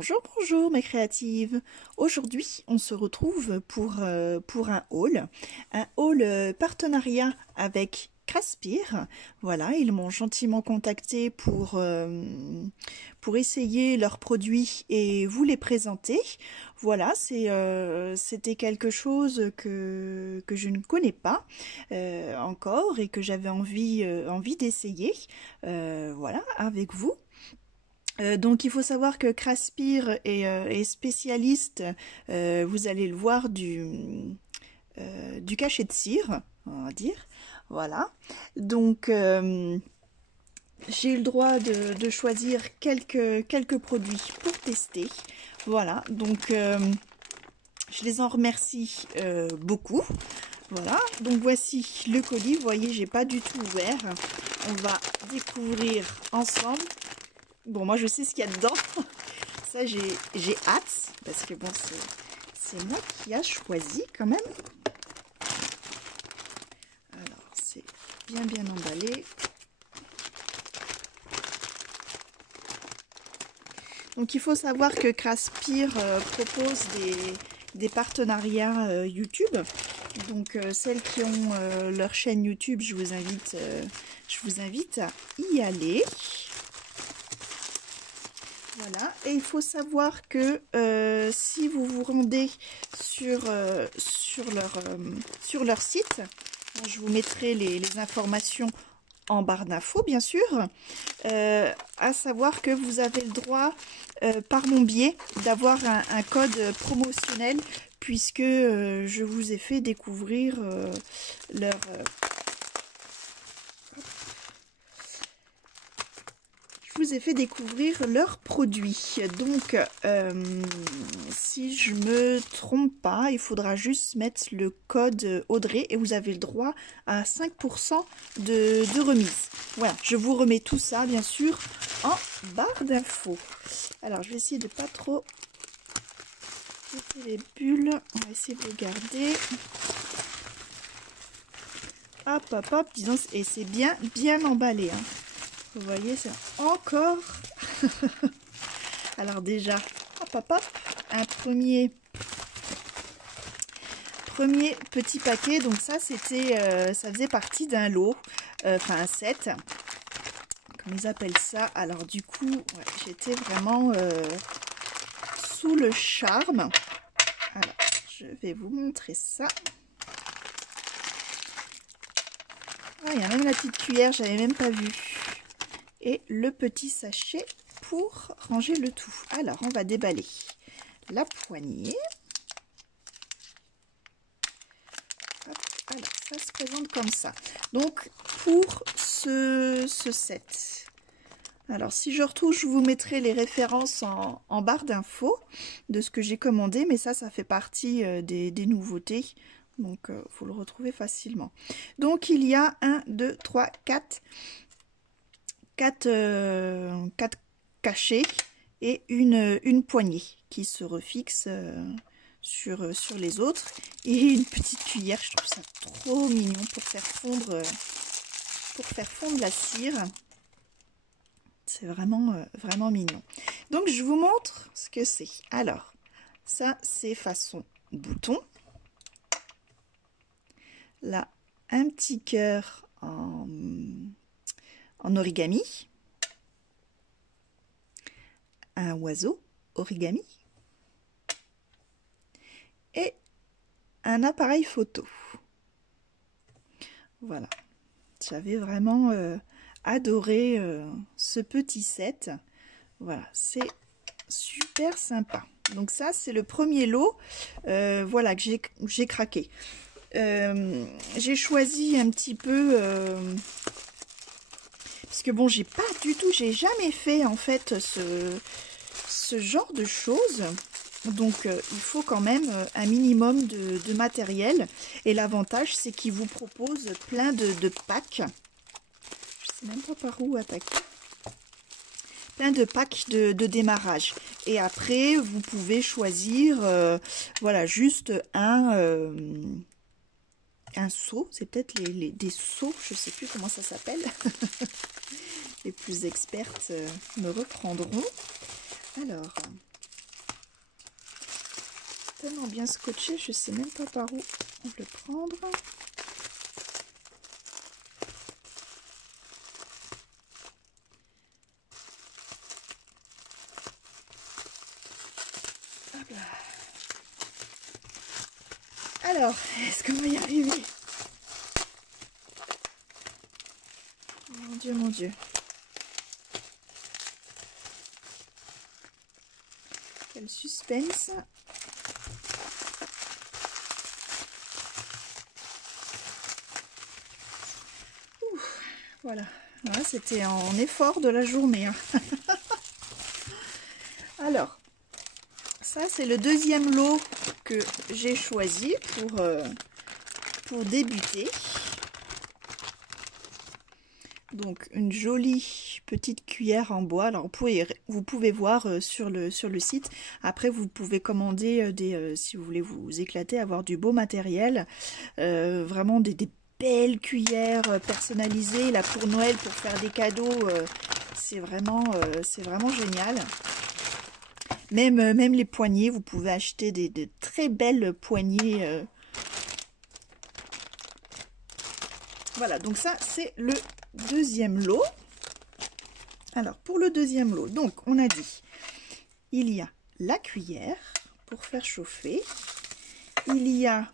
Bonjour, bonjour mes créatives. Aujourd'hui, on se retrouve pour un haul partenariat avec Craspir. Voilà, ils m'ont gentiment contacté pour essayer leurs produits et vous les présenter. Voilà, c'était quelque chose que je ne connais pas encore et que j'avais envie d'essayer. Voilà, avec vous. Donc il faut savoir que Craspir est spécialiste, vous allez le voir, du cachet de cire, on va dire. Voilà. Donc j'ai eu le droit de choisir quelques produits pour tester. Voilà, donc je les en remercie beaucoup. Voilà, donc voici le colis. Vous voyez, j'ai pas du tout ouvert. On va découvrir ensemble. Bon, moi je sais ce qu'il y a dedans. Ça, j'ai hâte parce que bon, c'est moi qui a choisi quand même. Alors, c'est bien emballé. Donc, il faut savoir que Craspir propose des partenariats YouTube. Donc, celles qui ont leur chaîne YouTube, je vous invite à y aller. Voilà, et il faut savoir que si vous vous rendez sur leur site, je vous mettrai les informations en barre d'infos, bien sûr, à savoir que vous avez le droit, par mon biais, d'avoir un code promotionnel, puisque je vous ai fait découvrir leur... vous ai fait découvrir leurs produits. Donc, si je me trompe pas, il faudra juste mettre le code Audrey et vous avez le droit à 5% de remise. Voilà, je vous remets tout ça, bien sûr, en barre d'infos. Alors, je vais essayer de pas trop jeter les bulles. On va essayer de les garder. Hop, disons, et c'est bien emballé, hein. Vous voyez, c'est encore... Alors déjà, hop, un premier petit paquet. Donc ça, c'était, ça faisait partie d'un lot, enfin un set, comme ils appellent ça. Alors du coup, ouais, j'étais vraiment sous le charme. Alors, je vais vous montrer ça. Ah, il y a même la petite cuillère, j'avais même pas vu. Et le petit sachet pour ranger le tout. Alors, on va déballer la poignée. Hop, alors, ça se présente comme ça. Donc, pour ce set, alors si je retrouve, je vous mettrai les références en barre d'infos de ce que j'ai commandé. Mais ça fait partie des nouveautés. Donc, vous le retrouvez facilement. Donc, il y a 1, 2, 3, 4 cachets et une poignée qui se refixe sur les autres, et une petite cuillère. Je trouve ça trop mignon pour faire fondre la cire. C'est vraiment mignon. Donc je vous montre ce que c'est. Alors ça, c'est façon bouton. Là, un petit cœur en origami, un oiseau origami et un appareil photo. Voilà, j'avais vraiment adoré ce petit set. Voilà, c'est super sympa. Donc ça, c'est le premier lot, voilà, que j'ai craqué. J'ai choisi un petit peu... parce que bon, j'ai jamais fait en fait ce genre de choses. Donc il faut quand même un minimum de matériel. Et l'avantage, c'est qu'ils vous proposent plein de packs. Je sais même pas par où attaquer. Plein de packs de démarrage. Et après, vous pouvez choisir, voilà, juste un seau. C'est peut-être des seaux, je sais plus comment ça s'appelle. Les plus expertes me reprendront. Alors, tellement bien scotché, je sais même pas par où le prendre. Hop là. Alors, est-ce qu'on va y arriver? Mon Dieu, mon Dieu. Quel suspense. Ouf, voilà. Ouais, c'était en effort de la journée. Hein. Alors, ça c'est le deuxième lot que j'ai choisi pour débuter. Donc une jolie petite cuillère en bois. Alors vous pouvez voir sur le site. Après vous pouvez commander si vous voulez vous éclater, avoir du beau matériel. Vraiment des belles cuillères personnalisées là pour Noël, pour faire des cadeaux. C'est vraiment génial. Même les poignées, vous pouvez acheter de très belles poignées. Voilà, donc ça c'est le deuxième lot. Alors pour le deuxième lot, donc on a dit, il y a la cuillère pour faire chauffer, il y a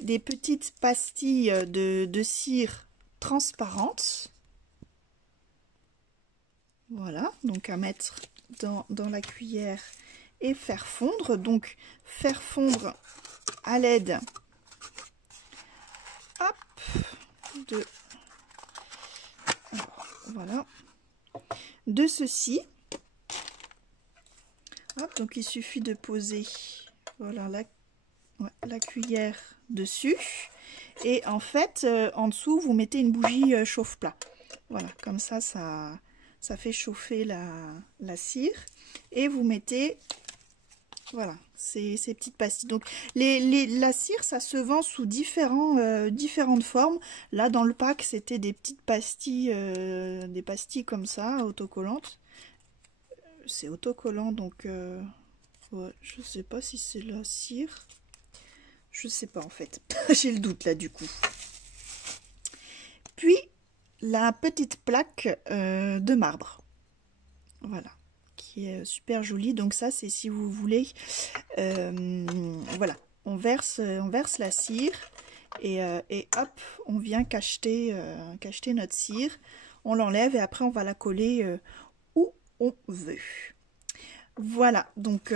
des petites pastilles de cire transparentes, voilà, donc à mettre dans la cuillère et faire fondre, donc faire fondre à l'aide, hop, voilà, de ceci. Hop, donc il suffit de poser voilà la cuillère dessus et en fait en dessous vous mettez une bougie chauffe-plat. Voilà, comme ça fait chauffer la cire et vous mettez voilà ces petites pastilles. Donc la cire ça se vend sous différentes formes. Là dans le pack c'était des petites pastilles, des pastilles comme ça autocollantes. C'est autocollant donc ouais, je sais pas si c'est la cire, je sais pas en fait. J'ai le doute là du coup. Puis la petite plaque de marbre, voilà, qui est super jolie. Donc ça c'est si vous voulez voilà, on verse la cire et hop on vient cacheter notre cire, on l'enlève et après on va la coller où on veut. Voilà, donc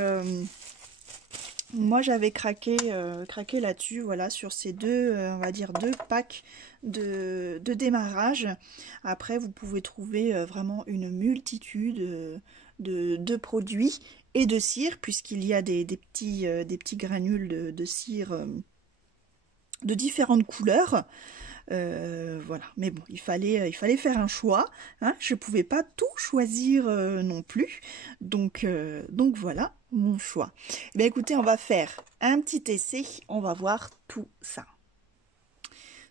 moi j'avais craqué là-dessus, voilà, sur ces deux, on va dire deux packs de démarrage. Après vous pouvez trouver vraiment une multitude de produits et de cire, puisqu'il y a des petits granules de cire de différentes couleurs. Voilà, mais bon, il fallait faire un choix, hein. Je pouvais pas tout choisir non plus, donc voilà mon choix. Eh bien, écoutez, on va faire un petit essai, on va voir tout ça.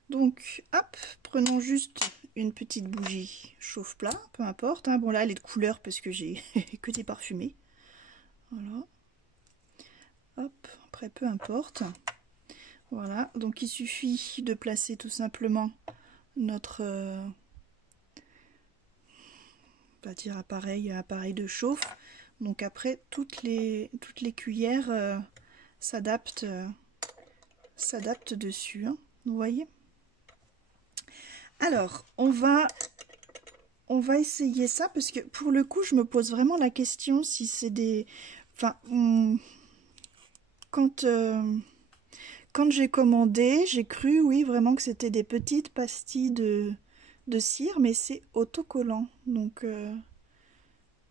Donc, hop, prenons juste une petite bougie chauffe-plat, peu importe, hein. Bon là, elle est de couleur parce que j'ai que des parfumés. Voilà. Hop, après, peu importe. Voilà, donc il suffit de placer tout simplement notre on va dire appareil de chauffe. Donc après toutes les cuillères s'adaptent dessus, hein, vous voyez. Alors on va essayer ça parce que pour le coup je me pose vraiment la question si c'est des enfin quand j'ai commandé, j'ai cru, oui, vraiment que c'était des petites pastilles de cire, mais c'est autocollant. Donc,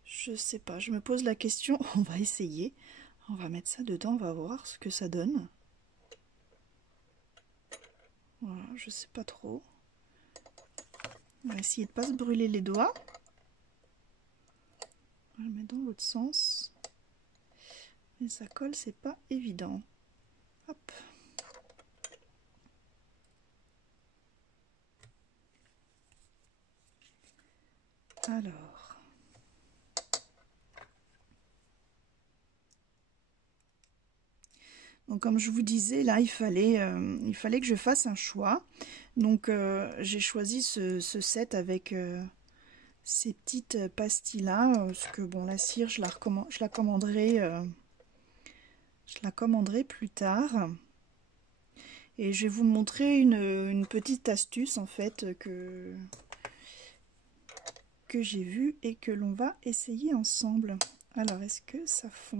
je sais pas, je me pose la question. On va essayer. On va mettre ça dedans, on va voir ce que ça donne. Voilà, je sais pas trop. On va essayer de pas se brûler les doigts. On va le mettre dans l'autre sens. Mais ça colle, c'est pas évident. Hop. Alors, Donc comme je vous disais, là il fallait que je fasse un choix. Donc j'ai choisi ce set avec ces petites pastilles là, parce que bon, la cire je la commanderai plus tard. Et je vais vous montrer une petite astuce en fait que j'ai vue et que l'on va essayer ensemble. Alors est-ce que ça fond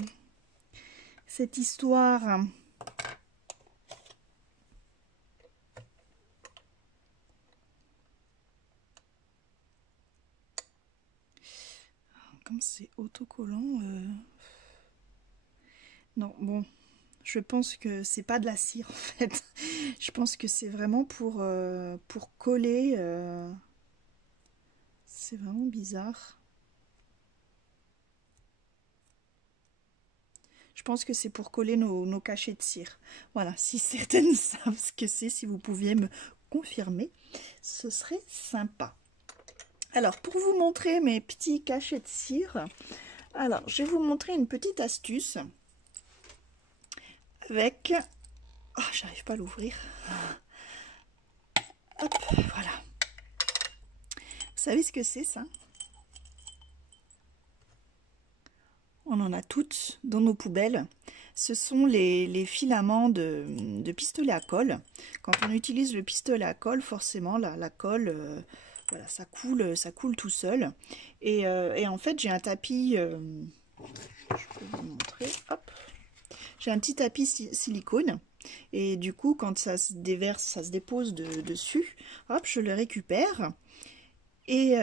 cette histoire? Comme c'est autocollant, non, bon, je pense que c'est pas de la cire en fait. Je pense que c'est vraiment pour coller. C'est vraiment bizarre. Je pense que c'est pour coller nos cachets de cire. Voilà, si certaines savent ce que c'est, si vous pouviez me confirmer, ce serait sympa. Alors, pour vous montrer mes petits cachets de cire, alors, je vais vous montrer une petite astuce avec... Oh, j'arrive pas à l'ouvrir. Hop, voilà. Vous savez ce que c'est, ça? On en a toutes dans nos poubelles. Ce sont les filaments de pistolet à colle. Quand on utilise le pistolet à colle, forcément, la colle... voilà, ça coule tout seul. Et en fait, j'ai un tapis, je peux vous montrer, hop. J'ai un petit tapis silicone. Et du coup, quand ça se déverse, ça se dépose dessus, hop, je le récupère. Et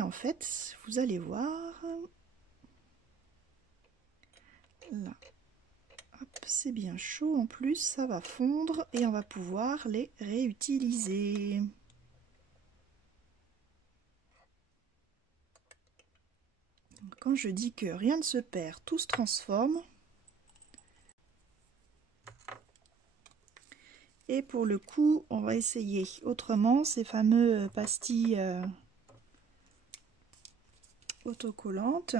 en fait, vous allez voir, là, c'est bien chaud en plus, ça va fondre et on va pouvoir les réutiliser. Quand je dis que rien ne se perd, tout se transforme. Et pour le coup, on va essayer autrement ces fameux pastilles autocollantes.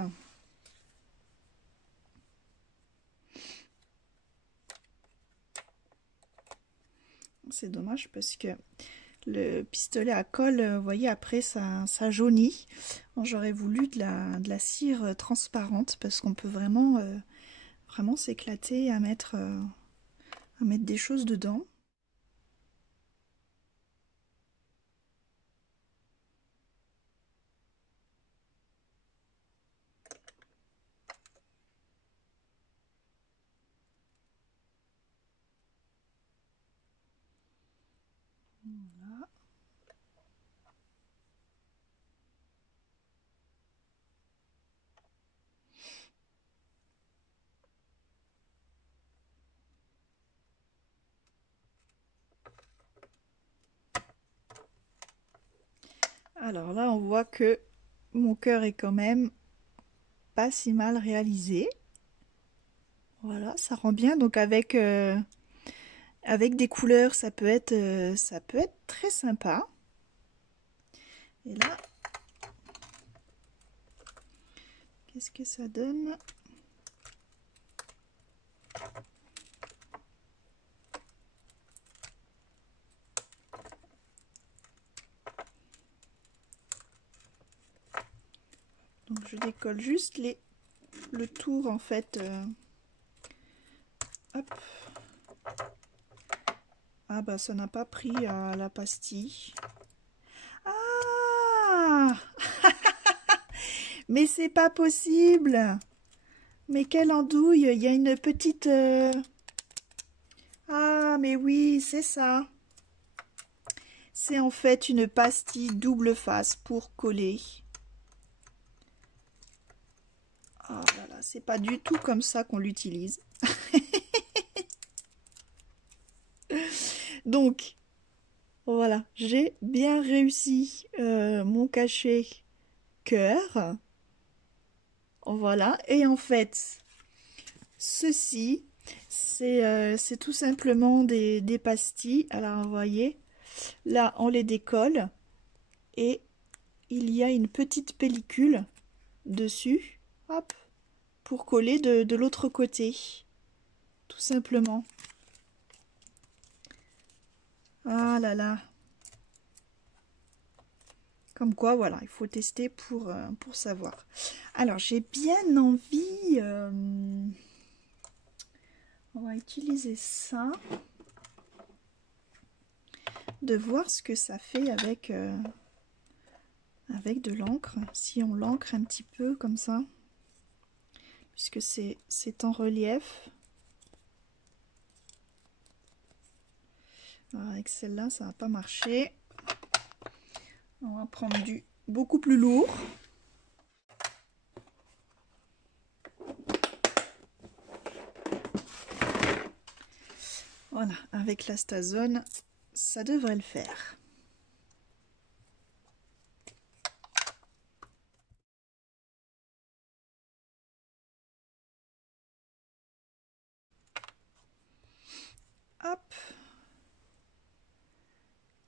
C'est dommage parce que le pistolet à colle, vous voyez, après ça jaunit. J'aurais voulu de la cire transparente parce qu'on peut vraiment s'éclater à mettre des choses dedans. Voilà. Alors là, on voit que mon cœur est quand même pas si mal réalisé. Voilà, ça rend bien. Donc avec des couleurs, ça peut être très sympa. Et là, qu'est-ce que ça donne? Donc je décolle juste le tour en fait. Hop. Ah bah ça n'a pas pris à la pastille. Ah mais c'est pas possible. Mais quelle andouille. Il y a une petite... Ah mais oui, c'est ça. C'est en fait une pastille double face pour coller. Ah voilà, c'est pas du tout comme ça qu'on l'utilise. Donc, voilà, j'ai bien réussi mon cachet cœur. Voilà, et en fait, ceci, c'est tout simplement des pastilles. Alors, vous voyez, là, on les décolle et il y a une petite pellicule dessus, hop, pour coller de l'autre côté. tout simplement. Ah là là. Comme quoi, voilà, il faut tester pour savoir. Alors, j'ai bien envie... on va utiliser ça. De voir ce que ça fait avec, avec de l'encre. Si on l'encre un petit peu comme ça. Puisque c'est en relief. Alors, avec celle-là, ça va pas marcher. On va prendre du beaucoup plus lourd. Voilà, avec l'Astazone, ça devrait le faire. Hop.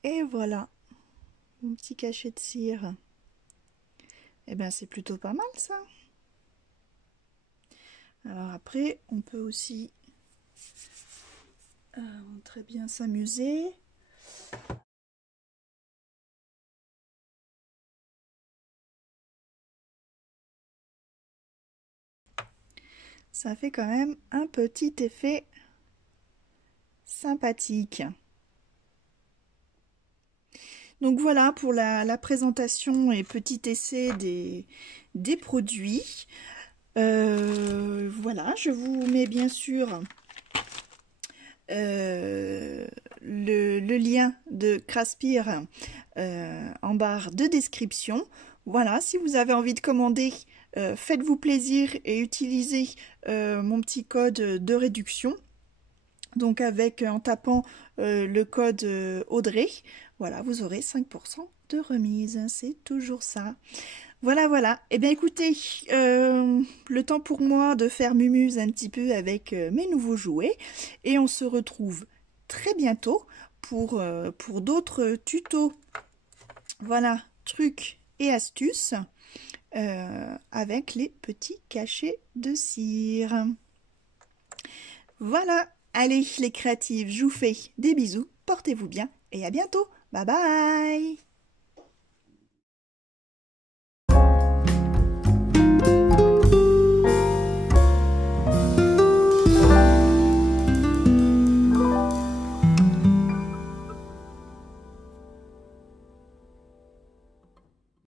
Et voilà, mon petit cachet de cire. Eh bien, c'est plutôt pas mal, ça. Alors après, on peut aussi très bien s'amuser. Ça fait quand même un petit effet sympathique. Donc voilà pour la présentation et petit essai des produits. Voilà, je vous mets bien sûr le lien de Craspir en barre de description. Voilà, si vous avez envie de commander, faites-vous plaisir et utilisez mon petit code de réduction. Donc avec en tapant le code Audrey, voilà, vous aurez 5% de remise. C'est toujours ça. Voilà, voilà. Eh bien, écoutez, le temps pour moi de faire mumuse un petit peu avec mes nouveaux jouets. Et on se retrouve très bientôt pour d'autres tutos. Voilà, trucs et astuces avec les petits cachets de cire. Voilà. Allez, les créatives, je vous fais des bisous. Portez-vous bien et à bientôt. Bye bye.